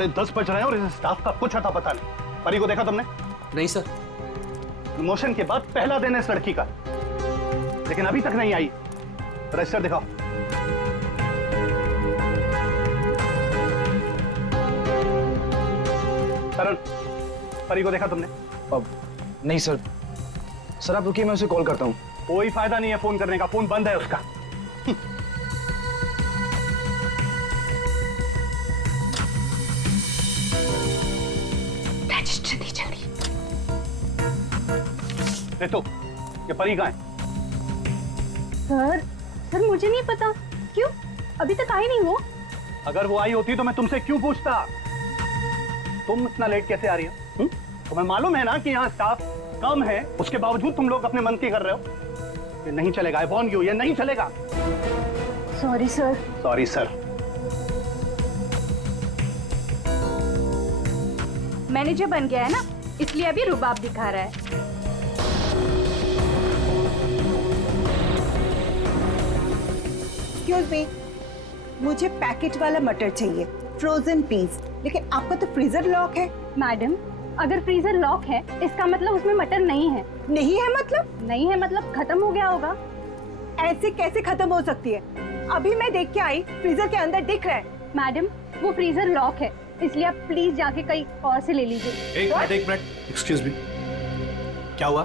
10:30 बज रहे हैं और इस स्टाफ का कुछ अता पता नहीं। परी को देखा तुमने? नहीं सर। प्रमोशन के बाद पहला दिन है इस लड़की का, लेकिन अभी तक नहीं आई। रजिस्टर दिखाओ। करण, परी को देखा तुमने? अब नहीं सर। सर आप रुकिए, मैं उसे कॉल करता हूँ। कोई फायदा नहीं है फोन करने का, फोन बंद है उसका। रजिस्टर दी जल्दी। तो ये परी कहाँ है? सर मुझे नहीं पता। क्यों? अभी तक आई नहीं वो। अगर वो आई होती तो मैं तुमसे क्यों पूछता? तुम इतना लेट कैसे आ रही हो? तुम्हें मालूम है ना कि यहाँ स्टाफ कम है, उसके बावजूद तुम लोग अपने मन की कर रहे हो। ये नहीं चलेगा, आई वॉर्न यू, ये नहीं चलेगा। Sorry sir. Sorry sir. Manager बन गया है ना, इसलिए अभी रुबाब दिखा रहा है। एक्सक्यूज मी, मुझे पैकेट वाला मटर चाहिए, फ्रोजन पीस। लेकिन आपका तो फ्रीजर लॉक है। मैडम, अगर फ्रीजर लॉक है इसका मतलब उसमें मटर नहीं है। नहीं है मतलब? नहीं है मतलब खत्म हो गया होगा। ऐसे कैसे खत्म हो सकती है? अभी मैं देख के आई, फ्रीजर के अंदर दिख रहा है। मैडम, वो फ्रीजर लॉक है, इसलिए आप प्लीज जाके कहीं और से ले लीजिए। एक मिनट। एक्सक्यूज मी, क्या हुआ?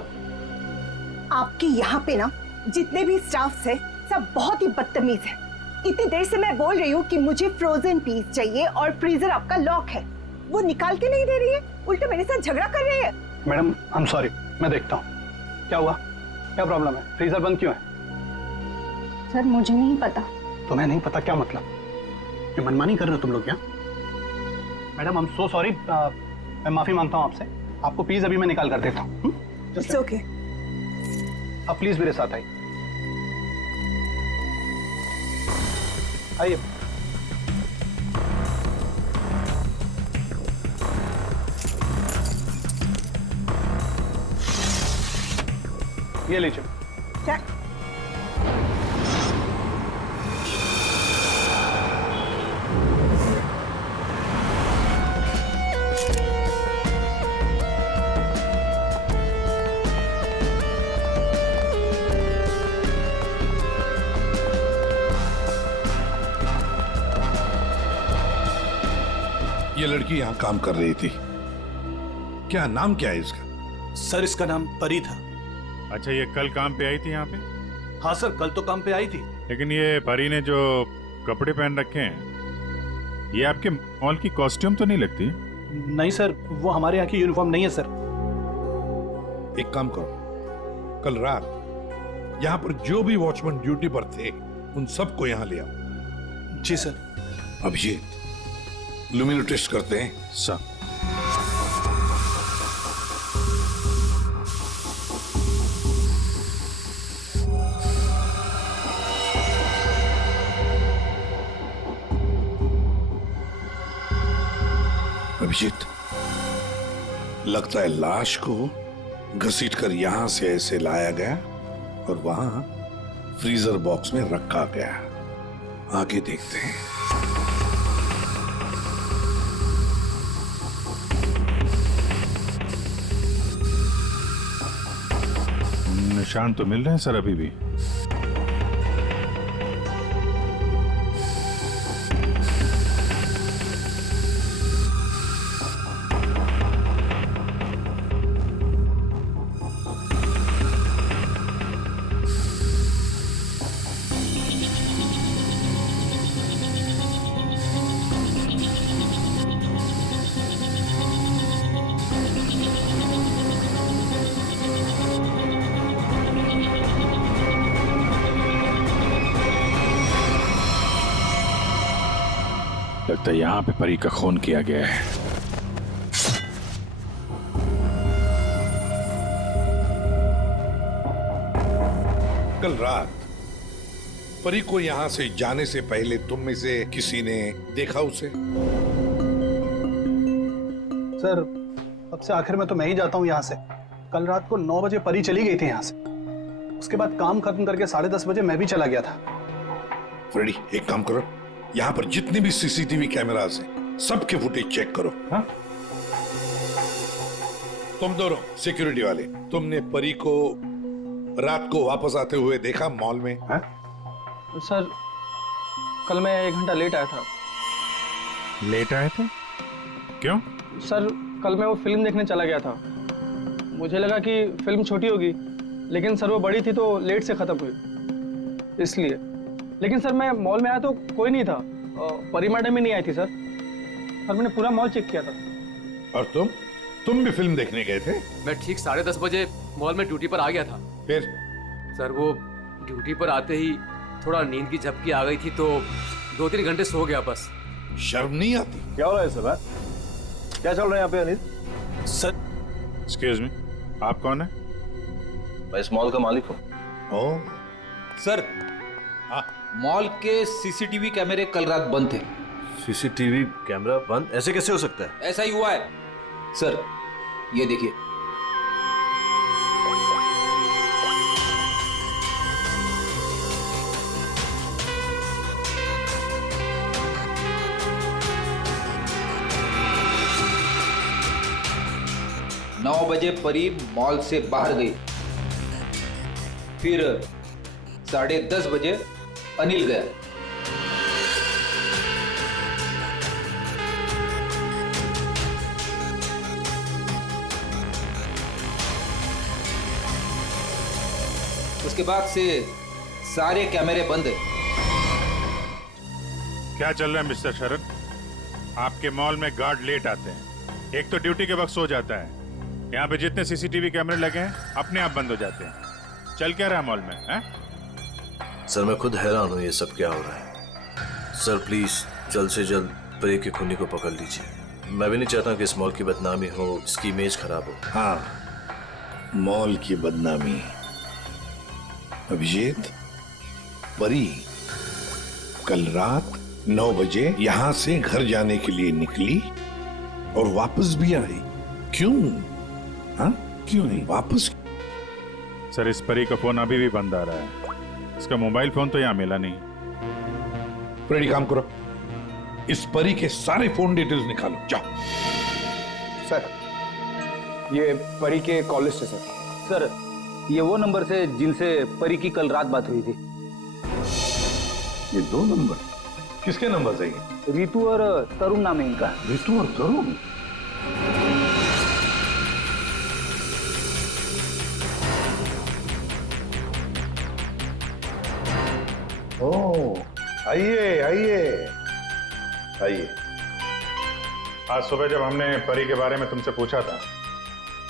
आपके यहाँ पे ना जितने भी स्टाफ है सब बहुत ही बदतमीज है। इतनी देर से मैं बोल रही हूँ कि मुझे फ्रोजन पीस चाहिए और फ्रीजर आपका लॉक है, वो निकाल के नहीं दे रही है, उल्टे मेरे साथ झगड़ा कर रही है। मैडम, आई एम सॉरी, मैं देखता हूँ। क्या हुआ? क्या प्रॉब्लम है? फ्रीजर बंद क्यों है? सर मुझे नहीं पता। तुम्हें नहीं पता क्या मतलब? ये मनमानी कर रहे हो तुम लोग क्या? Madam, I am so sorry, मैं माफी मांगता हूँ आपसे। आपको प्लीज अभी मैं निकाल कर देता हूँ। It's okay. अब प्लीज मेरे साथ आइए। आइए। ये लीजिए। क्या? ये लड़की यहाँ काम कर रही थी, क्या नाम क्या है इसका? सर इसका नाम परी था। अच्छा, ये कल काम पे आई थी यहाँ पे? हाँ सर, कल तो काम पे आई थी। लेकिन ये परी ने जो कपड़े पहन रखे हैं, ये आपके मॉल की कॉस्ट्यूम तो नहीं लगती? नहीं सर, वो हमारे यहाँ की यूनिफॉर्म नहीं है सर। एक काम करो, कल रात यहाँ पर जो भी वॉचमैन ड्यूटी पर थे उन सबको यहाँ ले आओ। जी सर। अभिजीत, लुमिनो टेस्ट करते हैं। सर। अभिजीत, लगता है लाश को घसीटकर यहां से ऐसे लाया गया और वहां फ्रीजर बॉक्स में रखा गया। आगे देखते हैं। निशान तो मिल रहे हैं सर अभी भी। लगता है यहाँ पे परी का खून किया गया है। कल रात परी को यहाँ से जाने से पहले तुम में से किसी ने देखा उसे? सर, अब से आखिर में तो मैं ही जाता हूँ यहाँ से। कल रात को 9 बजे परी चली गई थी यहाँ से। उसके बाद काम खत्म करके 10:30 बजे मैं भी चला गया था। फ्रेडी, एक काम करो, यहाँ पर जितने भी सीसीटीवी कैमरास हैं सबके फुटेज चेक करो। हाँ, तुम दोनों सिक्योरिटी वाले, तुमने परी को रात को वापस आते हुए देखा मॉल में? हाँ? सर कल मैं 1 घंटा लेट आया था। लेट आए थे? क्यों? सर कल मैं वो फिल्म देखने चला गया था। मुझे लगा कि फिल्म छोटी होगी, लेकिन सर वो बड़ी थी तो लेट से खत्म हुई, इसलिए। लेकिन सर मैं मॉल में आया तो कोई नहीं था, परी मैडम ही नहीं आई थी सर। सर मैंने पूरा मॉल चेक किया था। और तुम भी फिल्म देखने गए थे? मैं ठीक 10:30 बजे मॉल में ड्यूटी पर आ गया था। फिर? सर वो ड्यूटी पर आते ही थोड़ा नींद की झपकी आ गई थी तो 2-3 घंटे सो गया बस। शर्म नहीं आती? क्या हो रहा है सर? क्या चल रहा है यहाँ पे अनिल? सर एक्सक्यूज मी, आप कौन है? मैं इस मॉल का मालिक हूँ। ओ, सर, हाँ। मॉल के सीसीटीवी कैमरे कल रात बंद थे। सीसीटीवी कैमरा बंद ऐसे कैसे हो सकता है? ऐसा ही हुआ है सर, ये देखिए। नौ बजे परी मॉल से बाहर गई, फिर 10:30 बजे अनिल गया। उसके बाद से सारे कैमरे बंद है। क्या चल रहा है मिस्टर शरद? आपके मॉल में गार्ड लेट आते हैं, एक तो ड्यूटी के वक्त सो जाता है। यहाँ पे जितने सीसीटीवी कैमरे लगे हैं अपने आप बंद हो जाते हैं। चल क्या रहा है मॉल में? है? सर मैं खुद हैरान हूँ ये सब क्या हो रहा है। सर प्लीज जल्द से जल्द परी के खूनी को पकड़ लीजिए। मैं भी नहीं चाहता कि इस मॉल की बदनामी हो, इसकी इमेज खराब हो। हाँ, मॉल की बदनामी। अभिजीत, परी कल रात 9 बजे यहां से घर जाने के लिए निकली और वापस भी आई। क्यों? हाँ, क्यों नहीं वापस? सर इस परी का फोन अभी भी बंद आ रहा है, इसका मोबाइल फोन तो यहाँ मिला नहीं। फ्रेडी काम करो, इस परी के सारे फोन डिटेल्स निकालो, जाओ। सर ये परी के कॉल लिस्ट है सर। सर ये वो नंबर से जिनसे परी की कल रात बात हुई थी। ये 2 नंबर किसके नंबर है? रितु और तरुण नाम है इनका। रितु और तरुण? ओ, आइए आइए आइए। आज सुबह जब हमने परी के बारे में तुमसे पूछा था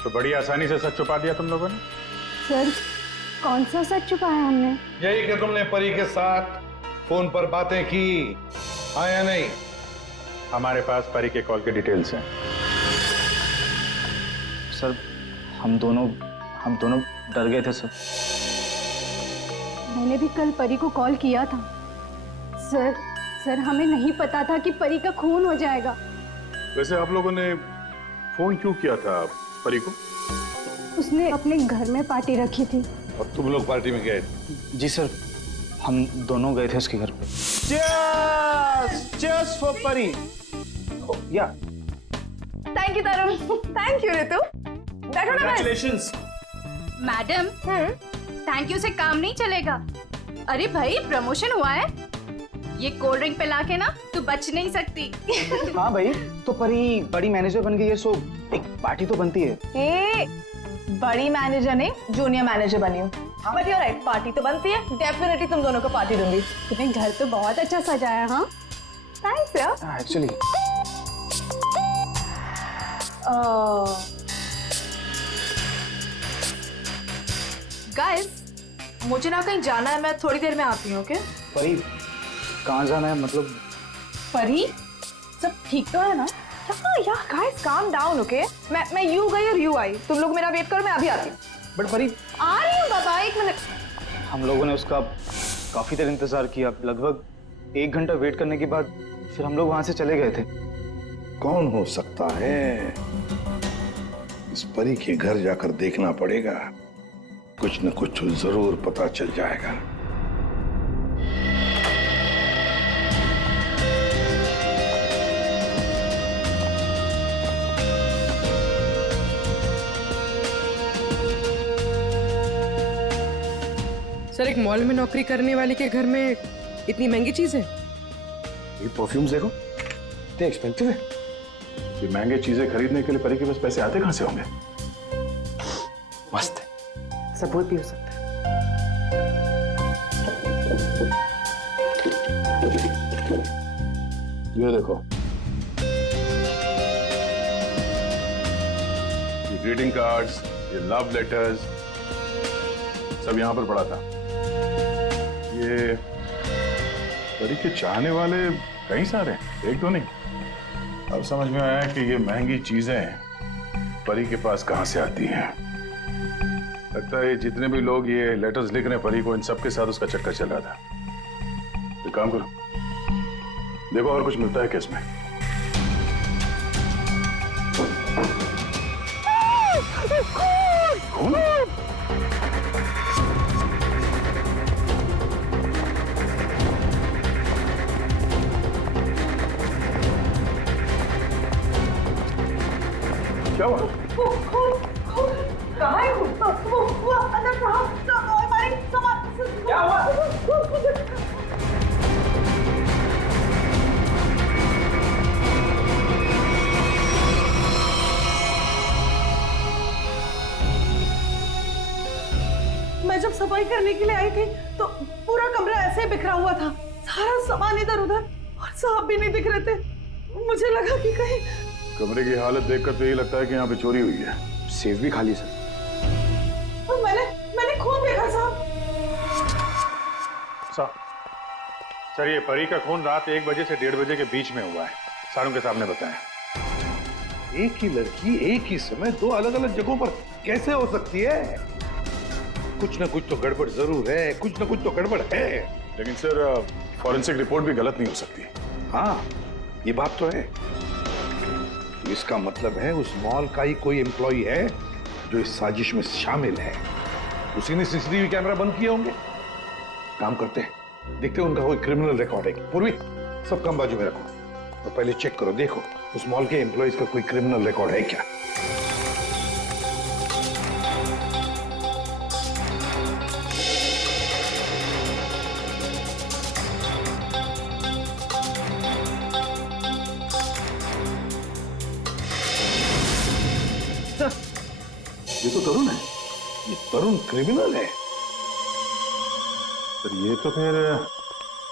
तो बड़ी आसानी से सच छुपा दिया तुम लोगों ने। सर कौन सा सच छुपाया हमने? यही कि तुमने परी के साथ फोन पर बातें की, हाँ या नहीं? हमारे पास परी के कॉल के डिटेल्स हैं। सर हम दोनों डर गए थे सर। मैंने भी कल परी को कॉल किया था। सर हमें नहीं पता था कि परी का खून हो जाएगा। वैसे आप लोगों ने फोन क्यों किया था परी को? उसने अपने घर में पार्टी रखी थी। और तुम लोग पार्टी में गए? जी सर, हम दोनों गए थे उसके घर पे। Cheers for परी। या thank you Tarun, thank you Ritu. बैठो ना। Congratulations। मैडम थैंक यू से काम नहीं चलेगा। अरे भाई प्रमोशन हुआ है, ये कोल्ड ड्रिंक पिला के ना तू बच नहीं सकती। हाँ भाई, तो परी बड़ी मैनेजर बन गई है, सो एक पार्टी तो बनती है। ए, बड़ी मैनेजर नहीं, जूनियर मैनेजर बनी हूँ। बट यू राइट, पार्टी तो बनती है। डेफिनेटली तुम दोनों को पार्टी दूंगी। तुम्हें घर तो बहुत अच्छा सजाया। हाँ थैंक्स यार। एक्चुअली गाइस, मुझे ना कहीं जाना है, मैं थोड़ी देर में आती हूँ। ओके? परी कहाँ जाना है? मतलब परी सब ठीक तो है ना? या गाइस काम डाउन। ओके, मैं यू गई और यू आई। तुम लोग मेरा वेट करो, मैं अभी आती हूँ। बट परी आ रही हूँ बाबा, 1 मिनट। हम लोगों ने उसका काफी देर इंतजार किया, लगभग 1 घंटा वेट करने के बाद फिर हम लोग वहां से चले गए थे। कौन हो सकता है? इस परी के घर जाकर देखना पड़ेगा, कुछ न कुछ जरूर पता चल जाएगा। सर एक मॉल में नौकरी करने वाले के घर में इतनी महंगी चीज है? ये परफ्यूम्स देखो, इतने एक्सपेंसिव है। ये महंगे चीजें खरीदने के लिए परी के पास पैसे आते कहां से होंगे? मस्त है। सबूत भी हो सकता है। ये देखो, ये ग्रीटिंग कार्ड्स, ये लव लेटर्स सब यहां पर पड़ा था। ये परी के चाहने वाले कई सारे हैं, एक दो नहीं। अब समझ में आया कि ये महंगी चीजें परी के पास कहां से आती हैं। लगता है ये जितने भी लोग ये लेटर्स लिख रहे हैं परी को, इन सब के साथ उसका चक्कर चल रहा था। एक काम करो, देखो और कुछ मिलता है क्या इसमें। खून? क्या हुआ? कहाँ है वो अंदर हमारे सामान। क्या हुआ? मैं जब सफाई करने के लिए आई थी तो पूरा कमरा ऐसे बिखरा हुआ था, सारा सामान इधर उधर, और साहब भी नहीं दिख रहे थे। मुझे लगा कि कहीं कमरे की हालत देखकर तो यही लगता है कि यहाँ पे चोरी हुई है। सेफ भी खाली सर। मैंने खून देखा साहब। सर ये परी का खून रात 1 बजे से 1:30 बजे के बीच में हुआ है, सारों के सामने बताया। एक ही लड़की एक ही समय दो अलग अलग जगहों पर कैसे हो सकती है? कुछ ना कुछ तो गड़बड़ जरूर है, कुछ ना कुछ तो गड़बड़ है। लेकिन सर फॉरेंसिक रिपोर्ट भी गलत नहीं हो सकती। हाँ, ये बात तो है। इसका मतलब है उस मॉल का ही कोई एम्प्लॉई है जो इस साजिश में शामिल है। उसी ने सीसीटीवी कैमरा बंद किए होंगे। काम करते हैं, देखते हैं उनका कोई क्रिमिनल रिकॉर्ड है। पूर्वी, सब काम बाजू में रखो और पहले चेक करो, देखो उस मॉल के एम्प्लॉइज का कोई क्रिमिनल रिकॉर्ड है क्या। ये तो तरुण है, ये तरुण क्रिमिनल है। सर ये तो फिर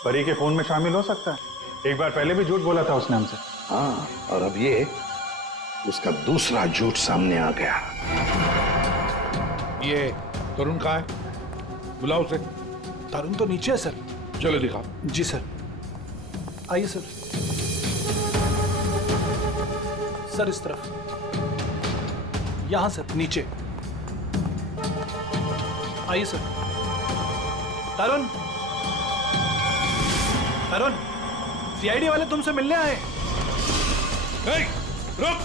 परी के खून में शामिल हो सकता है। एक बार पहले भी झूठ बोला था उसने हमसे। हाँ, और अब ये उसका दूसरा झूठ सामने आ गया। ये तरुण कहाँ है? बुलाओ उसे। तरुण तो नीचे है सर। चलो दिखाओ। जी सर, आइए सर। सर इस तरफ, यहां सर, नीचे आइए सर। तरुण, तरुण, सीआईडी वाले तुमसे मिलने आए। रुक।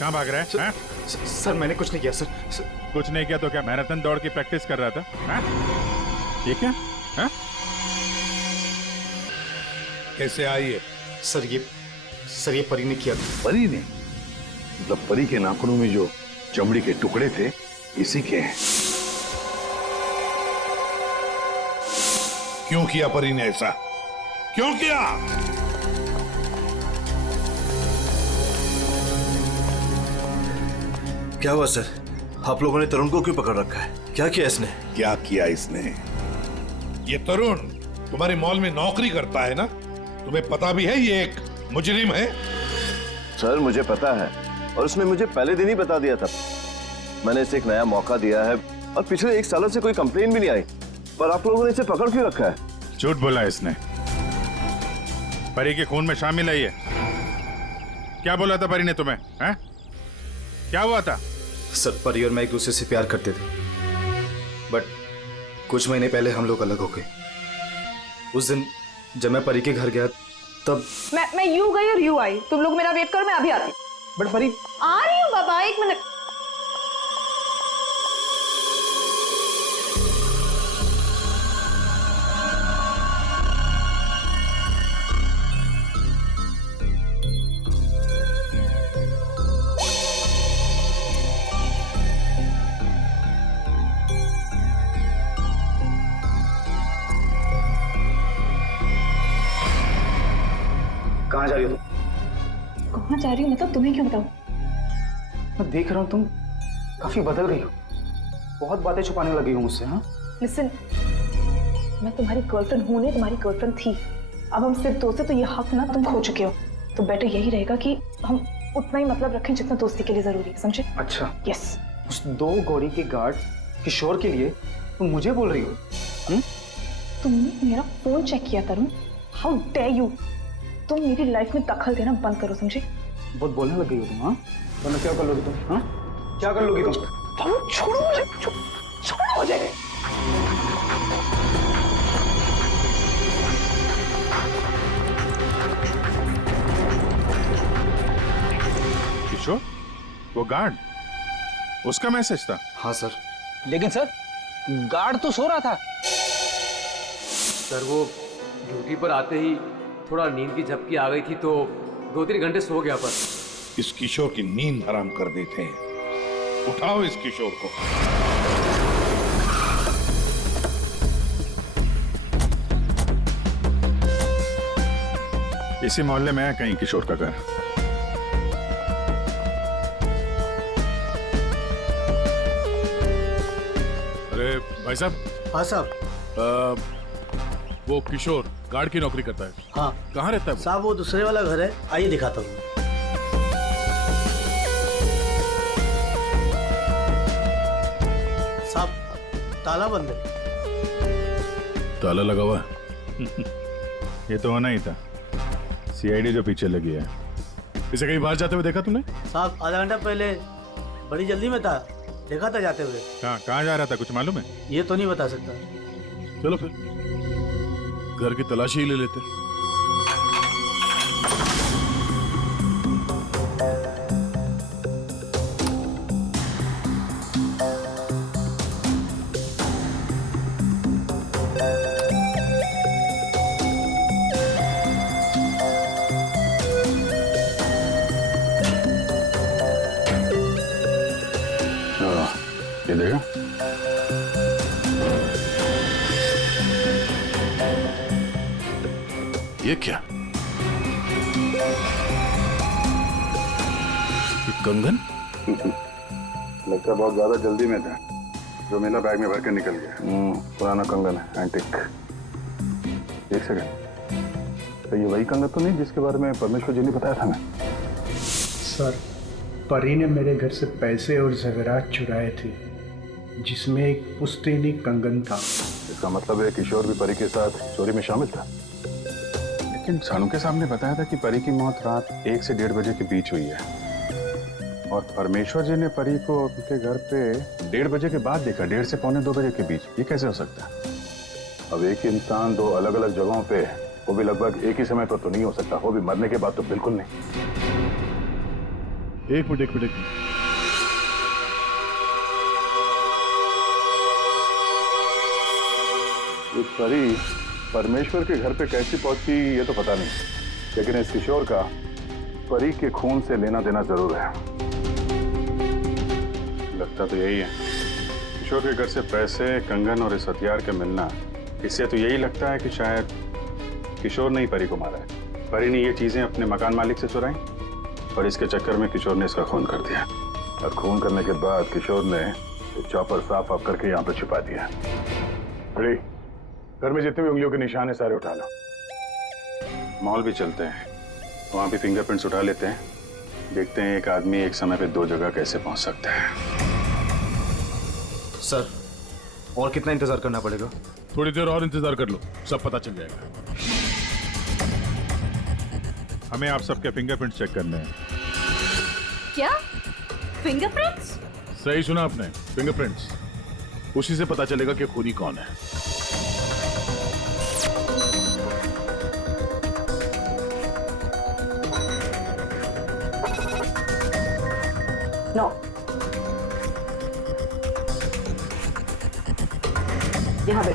कहाँ भाग रहा है? सर मैंने कुछ नहीं किया सर। कुछ नहीं किया तो क्या मैराथन दौड़ की प्रैक्टिस कर रहा था? ये क्या? कैसे आई है? सर ये परी ने किया था। परी ने? मतलब परी के नाखूनों में जो चमड़ी के टुकड़े थे इसी के हैं। क्यों किया परी ने ऐसा? क्यों किया? क्या हुआ सर? आप लोगों ने तरुण को क्यों पकड़ रखा है? क्या किया इसने? क्या किया इसने? ये तरुण तुम्हारे मॉल में नौकरी करता है ना? तुम्हें पता भी है ये एक मुजरिम है? सर मुझे पता है, और उसने मुझे पहले दिन ही बता दिया था। मैंने इसे एक नया मौका दिया है और पिछले 1 साल से कोई कंप्लेन भी नहीं आई, पर आप लोगों ने इसे पकड़ क्यों रखा है? झूठ बोला इसने। परी के खून में शामिल है ये। क्या बोला था परी ने तुम्हें? हैं? क्या हुआ था? सर परी और मैं एक दूसरे से प्यार करते थे, बट कुछ महीने पहले हम लोग अलग हो गए। उस दिन जब मैं परी के घर गया तब मैं यूं गई और यूं आई। तुम लोग मेरा वेट करो, मैं अभी आती। बट परी आ रही हूँ बाबा, 1 मिनट। कहाँ जा रही हो कहाँ जा रही हूँ मतलब तुम्हें क्यों बताऊँ? मैं देख रहा हूँ तुम काफी बदल गई हो, बहुत बातें छुपाने लगी हो मुझसे। हाँ लिसन, मैं तुम्हारी गर्लफ्रेंड हूँ नहीं, तुम्हारी गर्लफ्रेंड थी। अब हम सिर्फ दोस्त हैं तो ये हक ना तुम खो चुके हो। तो बेटर यही रहेगा कि हम उतना ही मतलब रखें जितना दोस्ती के लिए जरूरी है, समझे? अच्छा, यस। उस 2 गौरी के गार्ड किशोर के लिए तुम मुझे बोल रही हो? तुमने मेरा फोन चेक किया तरुण, हाउ डेयर यू। तुम मेरी लाइफ में दखल देना बंद करो, समझे? बहुत बोलने लग गई हो तुम। हाँ, वरना क्या कर लोगी तुम? हाँ, क्या कर लोगी तुम? छोड़ो मुझे, छोड़ो मुझे। किशोर, वो गार्ड, उसका मैसेज था? हाँ सर। लेकिन सर गार्ड तो सो रहा था। सर वो ड्यूटी पर आते ही थोड़ा नींद की झपकी आ गई थी तो 2-3 घंटे सो गया। पर इस किशोर की नींद हराम कर देते हैं। उठाओ इस किशोर को। इसी मोहल्ले में है कहीं किशोर का घर। अरे भाई साहब। हाँ साहब। वो किशोर गार्ड की नौकरी करता है। हाँ। कहाँ रहता है वो? साहब वो दूसरे वाला घर है, आइए दिखाता हूँ। साहब ताला बंद है। ताला लगा हुआ है। ये तो होना ही था, सीआईडी जो पीछे लगी है। इसे कहीं बाहर जाते हुए देखा तूने? साहब आधा घंटा पहले बड़ी जल्दी में था, देखा था जाते हुए। कहाँ जा रहा था, कुछ मालूम है? ये तो नहीं बता सकता। चलो फिर घर की तलाशी ही ले लेते। ये देखा? ये क्या? ये कंगन? लगता बहुत ज्यादा जल्दी में था, जो मेरा बैग में भर के निकल गया। पुराना कंगन है, एंटिक। एक सेकंड, तो ये वही कंगन तो नहीं जिसके बारे में परमेश्वर जी ने बताया था? मैं सर, परी ने मेरे घर से पैसे और ज़ेवरात चुराए थे, जिसमें एक पुश्तैनी कंगन था। इसका मतलब है किशोर भी परी के साथ चोरी में शामिल था। लेकिन सानू के सामने बताया था कि परी की मौत रात 1 से 1:30 बजे के बीच हुई है, और परमेश्वर जी ने परी को उनके घर पे 1:30 बजे के बाद देखा, 1:30 से 1:45-2 बजे के बीच। ये कैसे हो सकता है? अब एक ही इंसान 2 अलग अलग जगहों पे, वो भी लगभग एक ही समय पर तो नहीं हो सकता, वो भी मरने के बाद तो बिल्कुल नहीं। एक मिनट। ये परी परमेश्वर के घर पे कैसी पहुंची ये तो पता नहीं, लेकिन इस किशोर का परी के खून से लेना देना जरूर है। लगता तो यही है। किशोर के घर से पैसे, कंगन और इस हथियार के मिलना, इससे तो यही लगता है कि शायद किशोर ने ही परी को मारा है। परी ने ये चीजें अपने मकान मालिक से चुराई और इसके चक्कर में किशोर ने इसका खून कर दिया, और खून करने के बाद किशोर ने चॉपर साफ ऑफ करके यहाँ पे छिपा दिया। बड़ी घर में जितने भी उंगलियों के निशान है सारे उठा लो। मॉल भी चलते हैं, वहां भी फिंगरप्रिंट्स उठा लेते हैं, देखते हैं एक आदमी एक समय पे 2 जगह कैसे पहुंच सकता है। सर, और कितना इंतजार करना पड़ेगा? थोड़ी देर और इंतजार कर लो, सब पता चल जाएगा। हमें आप सबके फिंगरप्रिंट्स चेक करने हैं। क्या फिंगरप्रिंट्स? सही सुना आपने, फिंगरप्रिंट्स। उसी से पता चलेगा कि खूनी कौन है। यहाँ पे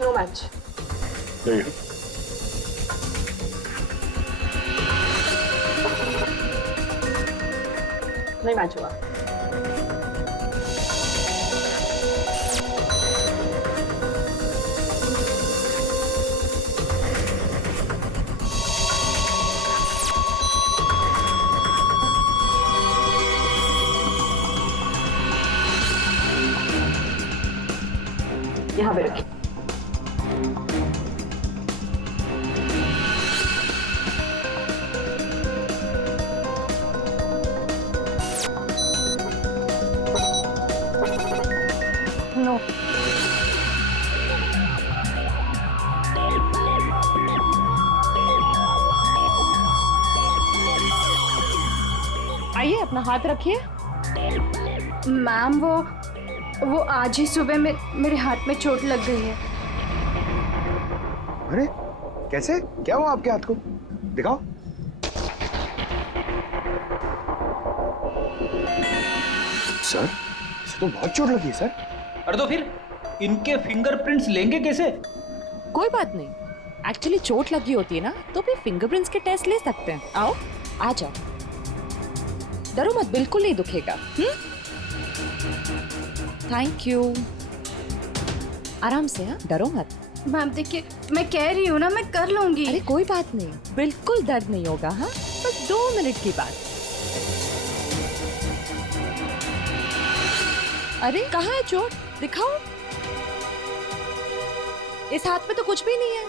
नो मैच। नहीं मैच हुआ। यहाँ पे रखिए। नो। आइए अपना हाथ रखिए। मैम वो आज ही सुबह मेरे हाथ में चोट लग गई है। अरे कैसे, क्या हुआ आपके हाथ को? दिखाओ। सर इसे तो बहुत चोट लगी है सर। अरे तो फिर इनके फिंगरप्रिंट्स लेंगे कैसे? कोई बात नहीं, एक्चुअली चोट लगी होती है ना तो फिर फिंगरप्रिंट्स के टेस्ट ले सकते हैं। आओ आ जाओ, डरो मत, बिल्कुल नहीं दुखेगा। थैंक यू, आराम से, हाँ डरो मत। मैम देखिए, मैं कह रही हूँ ना, मैं कर लूंगी। अरे कोई बात नहीं, बिल्कुल दर्द नहीं होगा। हाँ बस 2 मिनट की बात। अरे कहाँ है चोट, दिखाओ। इस हाथ में तो कुछ भी नहीं है।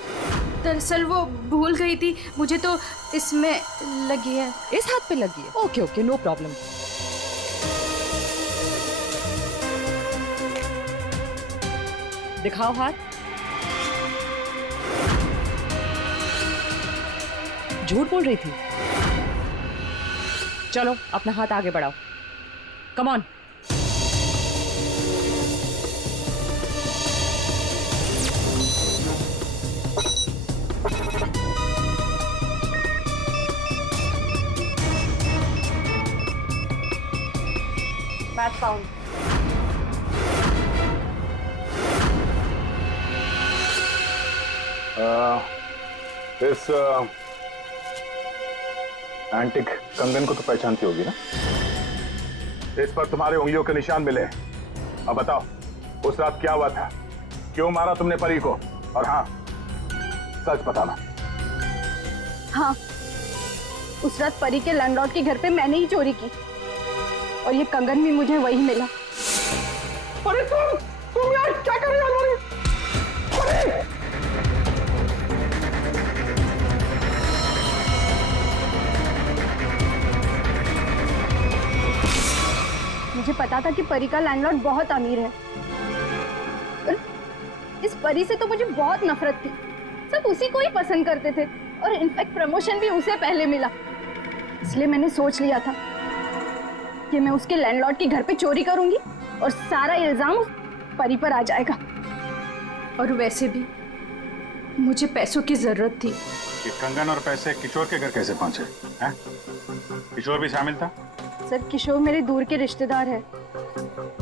दरअसल वो भूल गई थी, मुझे तो इसमें लगी है। इस हाथ पे लगी है? Okay okay, no problem. दिखाओ हाथ। झूठ बोल रही थी। चलो अपना हाथ आगे बढ़ाओ, कम ऑन। Match found. इस एंटिक कंगन को तो पहचानती होगी ना? इस पर तुम्हारे उंगलियों के निशान मिले। अब बताओ, उस रात क्या हुआ था? क्यों मारा तुमने परी को? और हाँ, सच बताना। हाँ, उस रात परी के लैंडलॉर्ड के घर पे मैंने ही चोरी की और ये कंगन भी मुझे वही मिला। अरे तुम यार क्या कर रही हो हमारी? अरे मुझे पता था कि परी का लैंडलॉर्ड बहुत अमीर है। पर इस परी से तो मुझे बहुत नफरत थी। सब उसी को ही पसंद करते थे और इनफैक्ट प्रमोशन भी उसे पहले मिला। इसलिए मैंने सोच लिया था कि मैं उसके लैंडलॉर्ड के घर पे चोरी करूंगी और सारा इल्जाम उस परी पर आ जाएगा। और वैसे भी मुझे पैसों की जरूरत थी। ये कंगन और पैसे किशोर के घर कैसे पहुंचे हैं? किशोर भी शामिल था? सर, किशोर मेरे दूर के रिश्तेदार है,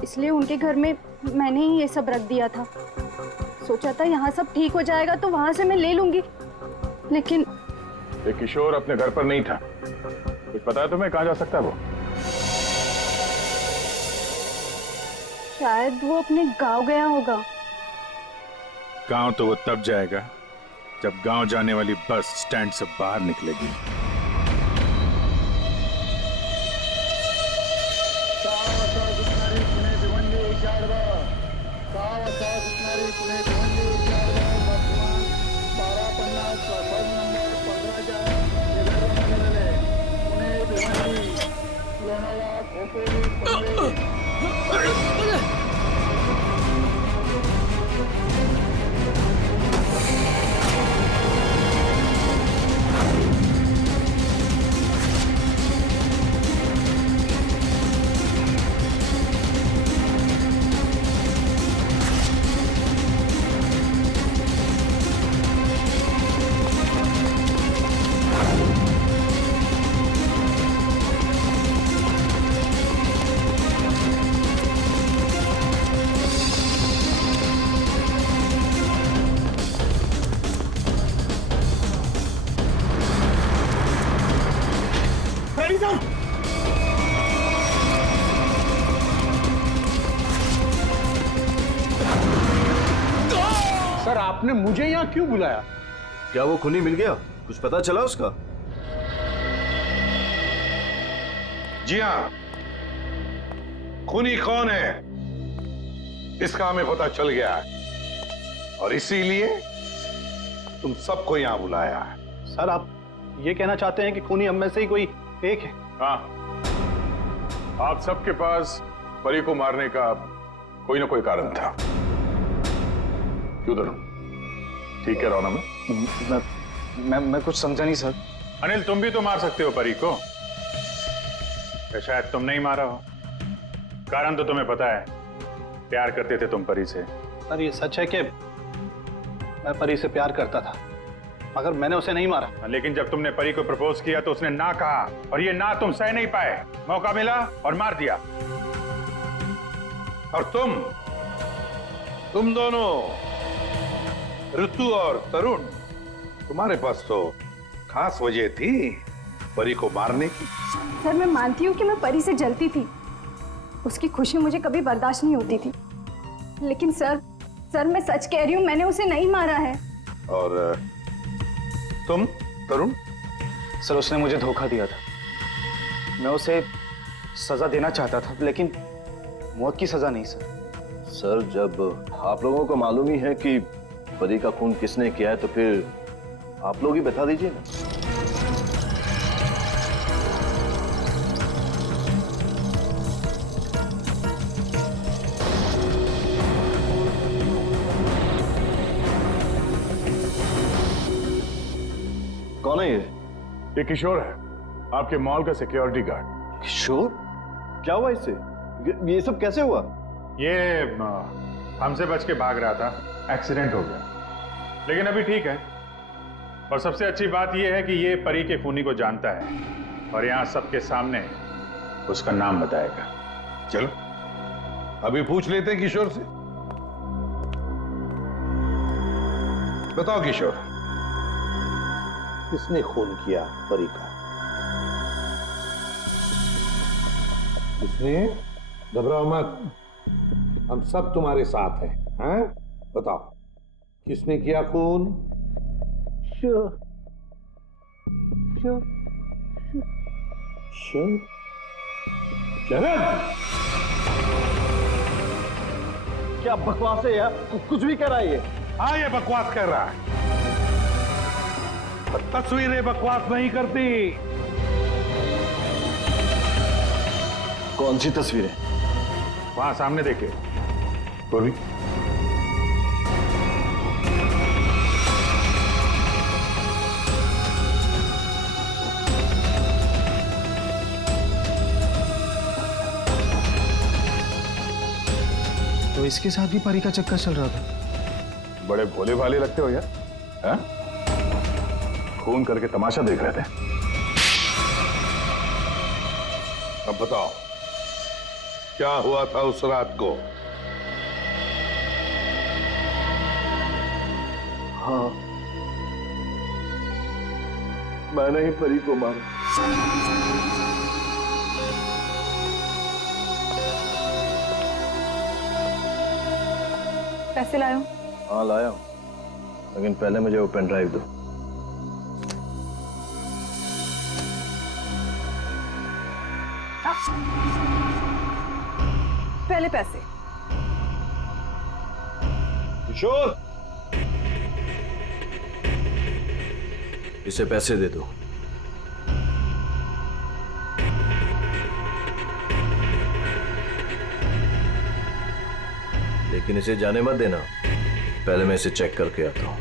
इसलिए उनके घर में मैंने ही ये सब रख दिया था। सोचा था यहाँ सब ठीक हो जाएगा तो वहां से मैं ले लूंगी, लेकिन ये किशोर अपने घर पर नहीं था। कुछ पता है तुम्हें कहाँ जा सकता है वो? शायद वो अपने गांव गया होगा। गांव तो वो तब जाएगा जब गांव जाने वाली बस स्टैंड से बाहर निकलेगी। सर आपने मुझे यहाँ क्यों बुलाया? क्या वो खूनी मिल गया? कुछ पता चला उसका? जी हाँ, खूनी कौन है इसका हमें पता चल गया है और इसीलिए तुम सबको यहां बुलाया है। सर आप ये कहना चाहते हैं कि खूनी हम में से ही कोई एक है? हाँ, आप सबके पास परी को मारने का कोई ना कोई कारण था। क्यों धर्म? ठीक कह रहा हूं ना मैं कुछ समझा नहीं सर। अनिल, तुम भी तो मार सकते हो परी को, या शायद तुम नहीं मारा हो। कारण तो तुम्हें पता है, प्यार करते थे तुम परी से। सर ये सच है कि मैं परी से प्यार करता था, मगर मैंने उसे नहीं मारा। लेकिन जब तुमने परी को प्रपोज किया तो उसने ना कहा, और ये ना तुम सह नहीं पाए। मौका मिला और मार दिया। और तुम दोनों, ऋतु और तरुण, तुम्हारे पास तो खास वजह थी परी को मारने की। सर मैं मानती हूँ कि मैं परी से जलती थी, उसकी खुशी मुझे कभी बर्दाश्त नहीं होती थी, लेकिन सर मैं सच कह रही हूँ, मैंने उसे नहीं मारा है। और तुम तरुण? सर उसने मुझे धोखा दिया था। मैं उसे सजा देना चाहता था, लेकिन मौत की सजा नहीं सर। सर जब आप लोगों को मालूम ही है कि परी का खून किसने किया है, तो फिर आप लोग ही बता दीजिए ना। कौन है ये किशोर है, आपके मॉल का सिक्योरिटी गार्ड। किशोर? क्या हुआ इससे? ये सब कैसे हुआ? ये हमसे बच के भाग रहा था, एक्सीडेंट हो गया, लेकिन अभी ठीक है। और सबसे अच्छी बात यह है कि ये परी के खूनी को जानता है और यहाँ सबके सामने उसका नाम बताएगा। चलो अभी पूछ लेते हैं किशोर से। बताओ किशोर, किसने खून किया परी का? किसने? घबराओ मत, हम सब तुम्हारे साथ हैं। हैं? बताओ किसने किया खून? शरद, क्या बकवास है यार? कुछ भी कर रहा है ये। हाँ ये बकवास कर रहा है। तस्वीरें बकवास नहीं करती। कौन सी तस्वीरें? वहां सामने देखे गोली। तो इसके साथ भी परी का चक्कर चल रहा था। बड़े भोले भाले लगते हो यार। हा? खून करके तमाशा देख रहे थे। अब बताओ क्या हुआ था उस रात को? हाँ, मैंने ही परी को मारा। पैसे लायो? हाँ लाया हूं, लेकिन पहले मुझे वो पेन ड्राइव दो। पहले पैसे। किशोर, इसे पैसे दे दो। लेकिन इसे जाने मत देना, पहले मैं इसे चेक करके आता हूं।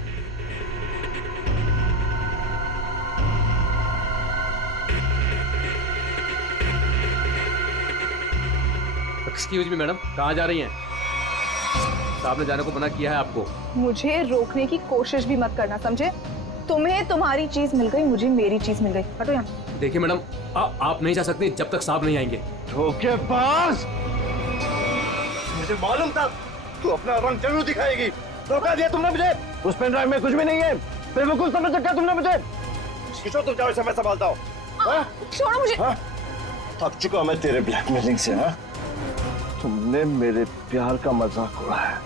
एक्सक्यूज मी मैडम, कहाँ जा रही हैं? साहब ने जाने को मना किया है आपको। मुझे रोकने की कोशिश भी मत करना, समझे? तुम्हें तुम्हारी चीज मिल गई, मुझे मेरी चीज मिल गई। हटो यहाँ। देखिए मैडम, आप नहीं जा सकते जब तक साहब नहीं आएंगे। धोखेबाज! मुझे मालूम था तू अपना रंग जरूर दिखाएगी। धोखा दिया तुमने मुझे। उस पेन ड्राइव में कुछ भी नहीं है। बेवकूफ समझ रखा तुमने मुझे। किशोर तुम जाओ, इसे मैं संभालता हूँ। छोड़ो मुझे। थक चुका मैं तेरे ब्लैकमेलिंग से। तुमने मेरे प्यार का मजाक उड़ाया।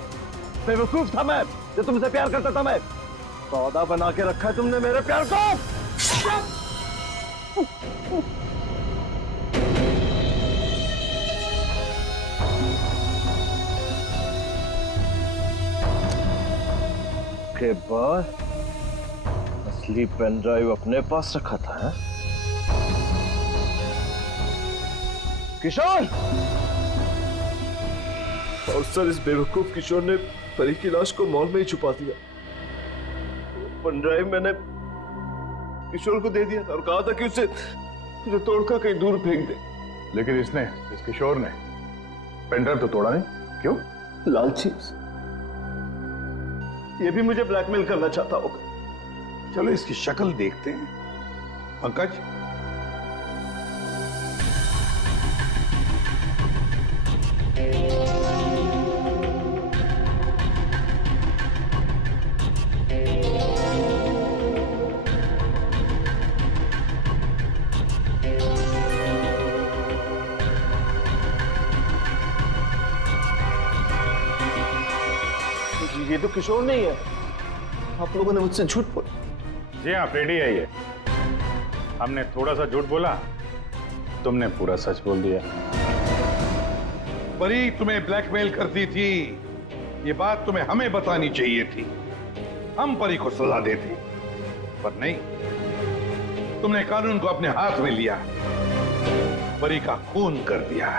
बेवकूफ था मैं। जो तुमसे प्यार करता था मैं। सौदा बना के रखा है तुमने मेरे प्यार को। के बाद असली पेन ड्राइव अपने पास रखा था है? किशोर! और सर इस बेवकूफ किशोर ने परी की लाश को मॉल में ही छुपा दिया। पेन ड्राइव मैंने किशोर को दे दिया था और कहा था कि उसे तोड़कर कहीं दूर फेंक दे। लेकिन इस किशोर ने पेंड्राइव तो तोड़ा नहीं, क्यों? लालची। ये भी मुझे ब्लैकमेल करना चाहता होगा। चलो इसकी शक्ल देखते हैं। पंकज, ये तो किशोर नहीं है। आप लोगों ने मुझसे झूठ बोला। जी हाँ, फ्रेडी है ये। हमने थोड़ा सा झूठ बोला, तुमने पूरा सच बोल दिया। परी तुम्हें ब्लैकमेल करती थी, ये बात तुम्हें हमें बतानी चाहिए थी। हम परी को सजा देते, पर नहीं, तुमने कानून को अपने हाथ में लिया, परी का खून कर दिया।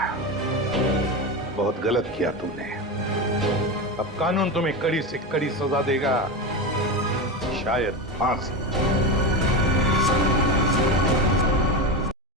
बहुत गलत किया तुमने। अब कानून तुम्हें कड़ी से कड़ी सजा देगा, शायद फांसी।